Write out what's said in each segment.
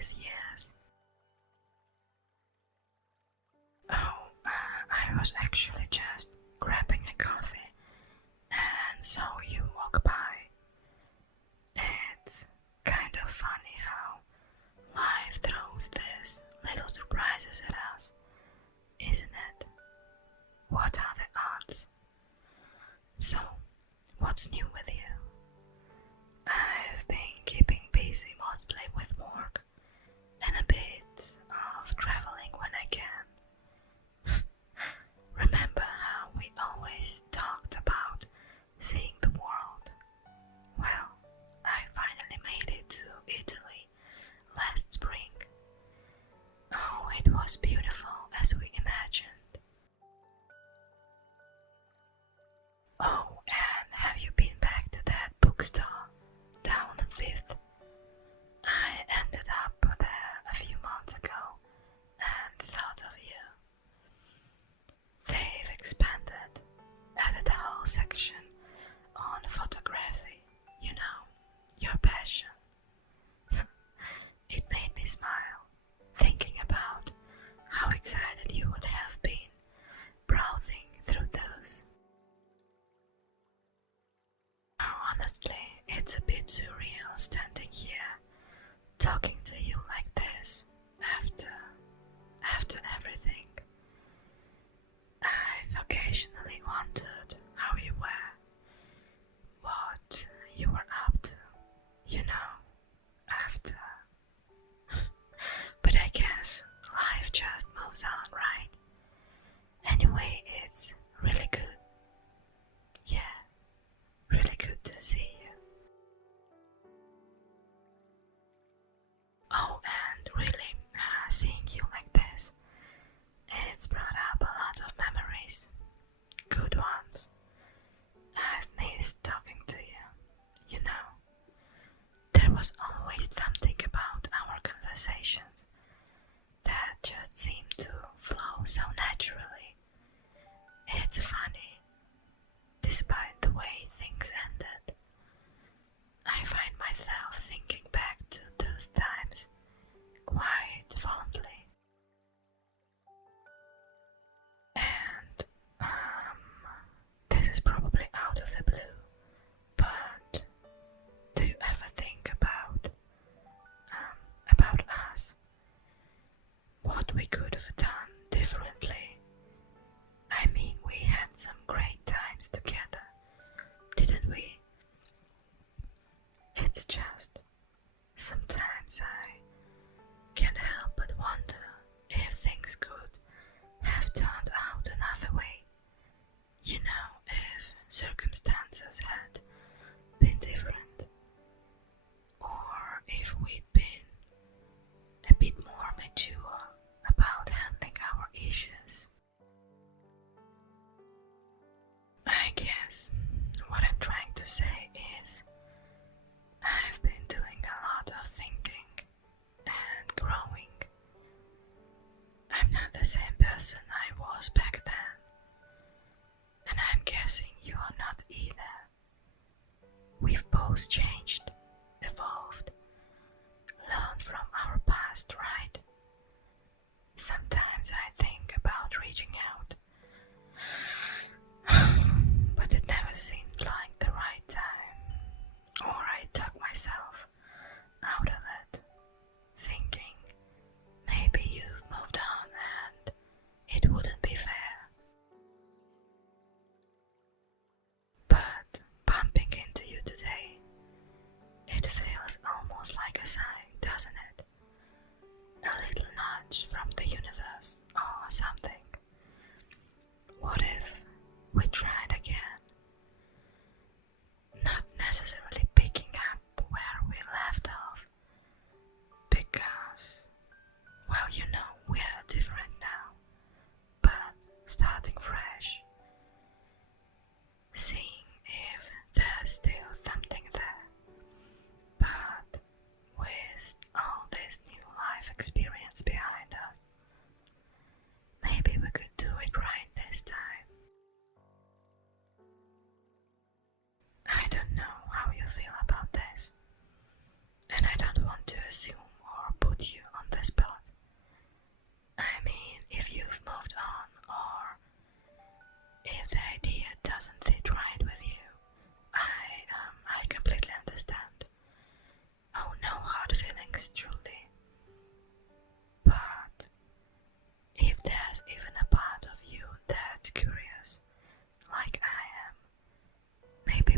these years. Oh, I was actually just grabbing a coffee and saw you walk by. It's kind of funny how life throws these little surprises at us, isn't it? What are the odds? So, what's new with you? I've been keeping busy mostly with work and a bit of traveling when I can. Remember how we always talked about seeing the world? Well, I finally made it to Italy last spring. Oh, it was beautiful as we imagined. Oh, and have you been back to that bookstore down on 5th? I ended up there a few months ago and thought of you. They've expanded, added a whole section on photography, you know, your passion. It made me smile, thinking about how excited you would have been browsing through those. Oh, honestly, it's a bit surreal standing here, talking to you like this, after everything. I've occasionally wondered how you were, what you were up to, you know, after. But I guess life just moves on, right? Anyway, it's really good. Yeah, really good to see you. Oh, and really, seeing you like this, it's brought up a lot of memories. Good ones. I've missed talking to you, you know. There was always something about our conversations that just seemed to flow so naturally. It's funny, despite the way things ended. I find myself thinking back to those times quite fondly. And, this is probably out of the blue, but do you ever think about us? What we could have done differently? I mean, we had some great times together, didn't we? It's just, sometimes I can't help but wonder if things could have turned out another way. You know, if circumstances had been different, or if we'd been a bit more mature about handling our issues. I guess what I'm trying to say is I've been doing a lot of thinking and growing. I'm not the same person I was back then, and I'm guessing you are not either. We've both changed, evolved, learned from our past, right? Sometimes I think about reaching out, but it never seemed like the right time, or I dug myself out of it, thinking maybe you've moved on and it wouldn't be fair. But bumping into you today, it feels almost like a sign, doesn't it? A little nudge from the universe or something. What if we try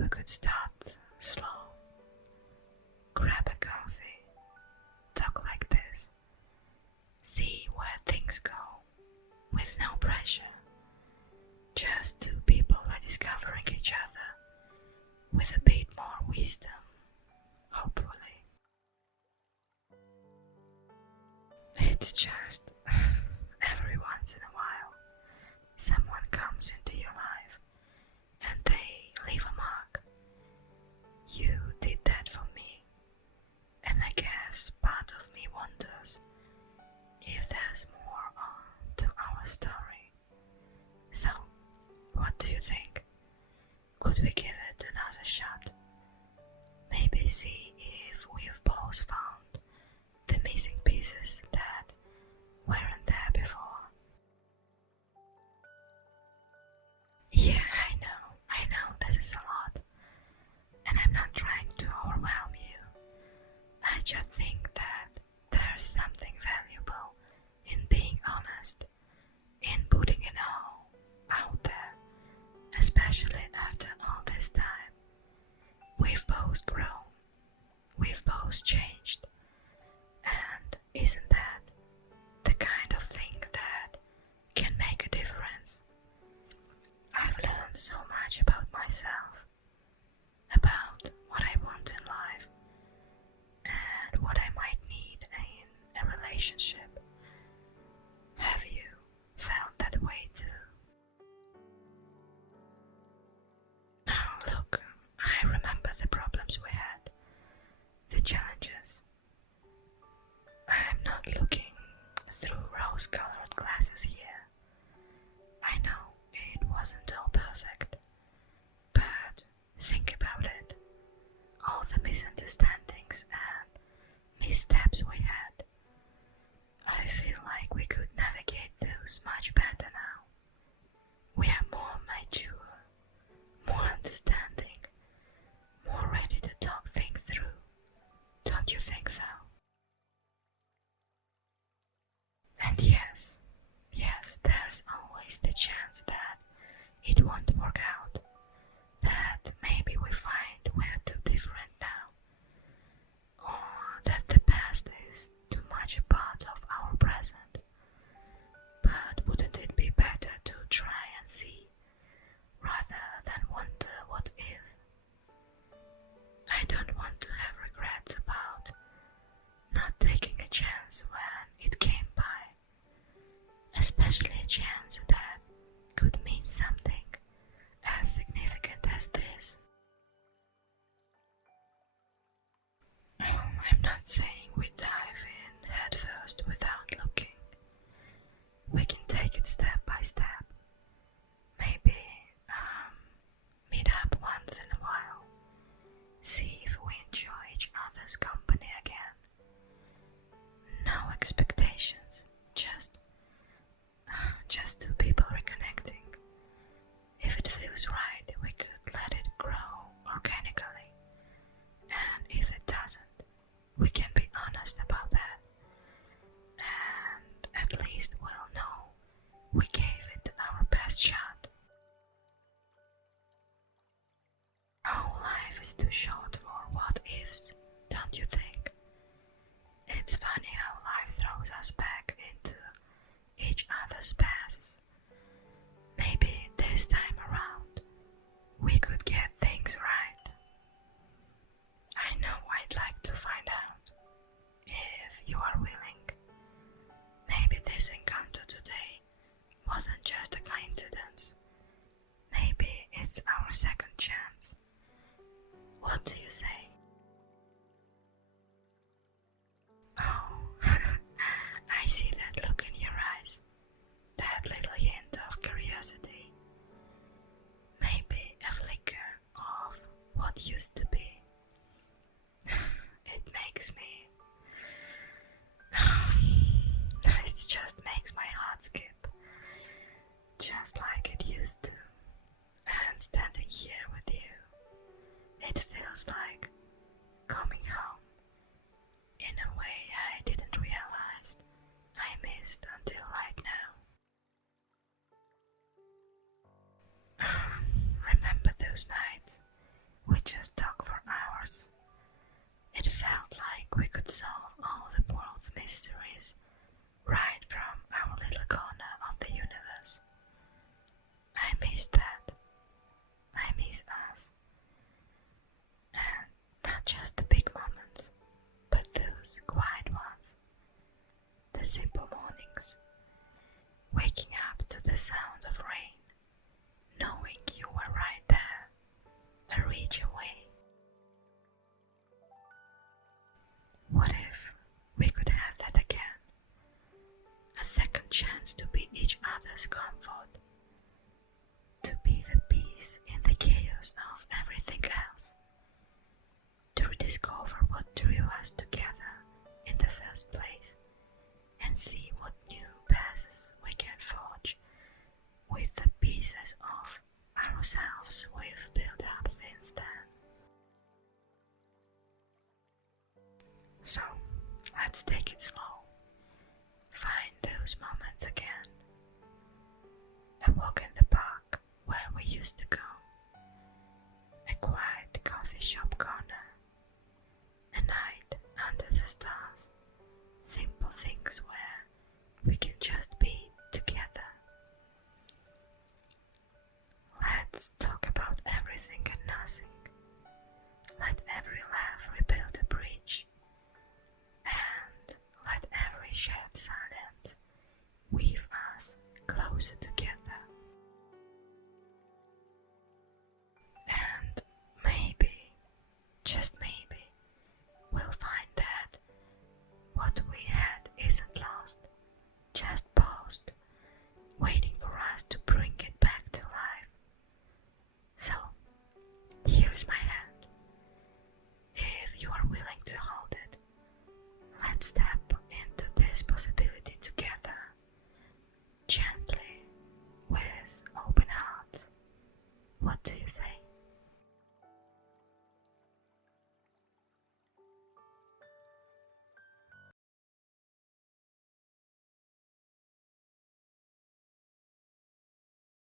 we could start slow. Grab a coffee, talk like this, see where things go, with no pressure. Just two people rediscovering each other, with a bit more wisdom, hopefully. It's just every once in a while, someone comes into your life and they leave a mark. You did that for me, and I guess part of me wonders if there's more on to our story. So, what do you think? Could we give it another shot? Maybe see if we've both found the missing pieces that weren't there before. Yeah, I know this is a lot, and I'm not trying to overwhelm you. I just think that there's something valuable in being honest, in putting it all out there, especially after all this time. We've both grown, we've both changed, and isn't that the kind of thing that can make a difference? I've learned so much about myself, about what I want in life, and what I might need in a relationship. Have you felt that way too? Oh, look, I remember the problems we had, the challenges. I'm not looking through rose-colored glasses here. I know it wasn't all perfect, but think about it. All the misunderstandings and missteps we had. I feel like we could navigate those much better now. We are more mature, more understanding, more ready to talk things through. Don't you think so? And yes, there's always the chance that it won't work out, that maybe we find we're too different now, or that the past is too much a part of our present. But wouldn't it be better to try and see, rather than wonder what if? I don't want to have regrets about not taking a chance when it came by, especially a chance that could mean something as significant as this. I'm not saying we dive in head first without looking. We can take it step by step. Maybe meet up once in a while. See if we enjoy each other's company again. No expectations, just two people reconnecting. If it feels right, we could let it grow organically. And if it doesn't, we can be honest about that. And at least we'll know we gave it our best shot. Oh, life is too short for what ifs, don't you think? It's funny how life throws us back into each other's paths. Maybe this time around we could get things right. I know I'd like to find out if you are willing. Maybe this encounter today wasn't just a coincidence. Maybe it's our second chance. What do you say? Oh, I see that look in your eyes, that little hint of curiosity. Maybe a flicker of what used to be. It makes me... it just makes my heart skip, just like it used to. And standing here with you, it feels like coming home in a way I didn't realize I missed until right now. Remember those nights We just talked for hours. It felt like we could solve all the world's mysteries right from our little corner of the universe. I miss that. I miss us. And not just the big moments, but those quiet ones. The simple mornings. Waking up to the sound of rain, knowing you were right there, a reach away. What if we could have that again? A second chance to be each other's comfort, to be the peace in the chaos of everything else, to rediscover what drew us together in the first place, and see what new paths we can forge with the pieces of ourselves we've built up since then. So, let's take it slow. Find those moments again. A walk in the park where we used to go. A quiet coffee shop corner. A night under the stars. Simple things where we can just be together. Let's talk about everything and nothing. Let every laugh rebuild a bridge. And let every shared silence weave us closer together. And maybe, just maybe, we'll find that what we had isn't lost, just paused, waiting for us to bring it back to life. So, here's my hand. If you are willing to hold it, let's step into this possibility together, gently, with open hearts. What do